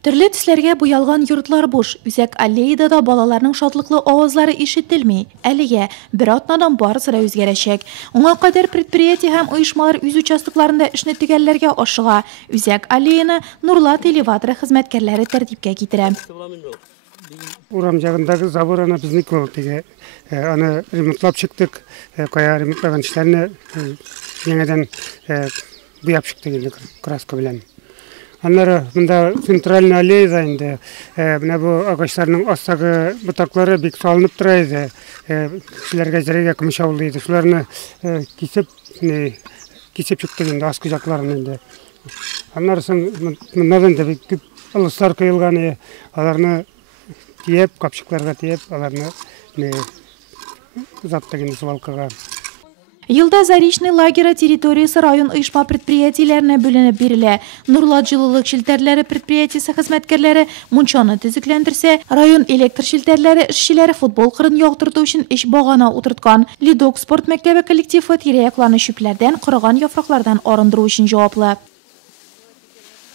Türlü төсләргә буялган йортлар буш, үзәк аллеяда да балаларның шатлыклы авазлары ишетелми. Әлегә бер атнадан барысы да үзгәрәчәк. Уңа кадәр предприятие һәм оешмалар үз участокларында эшне төгәлләргә ашыга. Үзәк аллеяны Нурлат элеваторы хезмәткәрләре тәртипкә китерә. Урам ягындагы забор аны безнеке ул. Аны ремонтлап чыктык. Кая ремонтлаган эшләрне яңадан буяп чыктык инде краска белән. Аннары монда центральный аллеяда инде менә бу агачларның астагы ботаклары бик салынып тора иде. Кешеләргә җәрәгә көмеш авылы иде. Шуларны кисеп чыктык инде аскы якларын инде. Аннары моннан да бик күп ылыслар коелган, аларны тиеп, капчыкларга тиеп, аларны узаттык инде свалкага. Елда Заречный лагеры территориясы район оешма предприятиеләренә бүленеп бирелә. Нурлат җылылык шелтәрләре предприятиясе хезмәткәрләре мунчаны төзекләндерсә, район электр шелтәрләре эшчеләре футбол кырын яктырту өчен эш багана утырткан. Лидок спорт мәктәбе коллективы тирә-якларны чүпләрдән, корыган яфраклардан арындыру өчен җаваплы.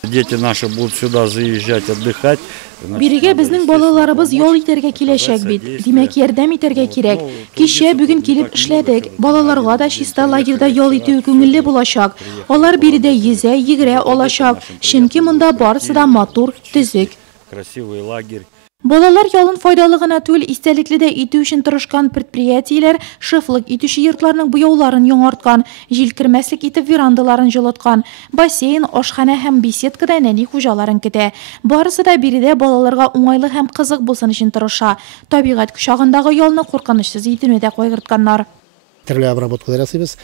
Дети наши будут сюда заезжать, отдыхать. Бирегә безнең балаларыбыз ял итәргә киләчәк бит. Димәк, ярдәм итәргә кирәк. Кичә бүген килеп эшләдек. Балаларга да чиста лагерда ял итү күңелле булачак. Алар биредә йөзә, йөгерә алачак. Чөнки монда барысы да матур, төзек. Красивый лагерь. Балалар ялын файдалы гына түгел, истәлекле дә итү өчен тырышкан предприятиеләр шифлык итүче йортларның буяуларын яңарткан, җил кермәслек итеп верандаларын җылыткан, бассейн, ашхана һәм беседкада нәни хуҗаларын көтә. Барысы да биредә балаларга уңайлы һәм кызык булсын өчен тырыша. Табигать кочагындагы ялны куркынычсыз итүне дә кайгыртканнар. Төрле обработкалар ясыйбыз.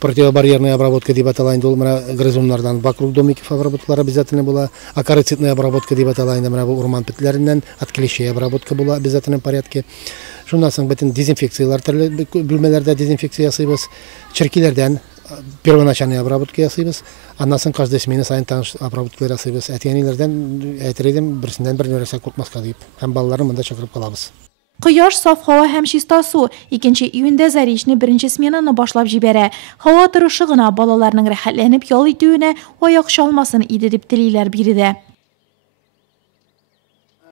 Противобарьерная обработка дип аталайында ул менә грызуннардан вокруг домиков обработкалар обязательно була. Акарицидная обработка дип аталайында менә бу урман петләреннән от клещей обработка була обязательно порядке. Шуннан соң бөтен дезинфекциялар төрле бүлмәләрдә дезинфекция ясыйбыз. Черкиләрдән первоначальный обработка ясыйбыз. Аннан соң каждый смена сайын таныш обработкалар ясыйбыз. Әтиәниләрдән әйтергән берсеннән бер нәрсә куркмаска дип. Һәм балаларны монда чакырып калабыз. Кояш, саф һава һәм чиста су. 2 июньдә Заречный беренче сменаны башлап җибәрә. Һава торышы гына балаларның рәхәтләнеп ял итүенә аяк чалмасын иде дип телиләр биредә.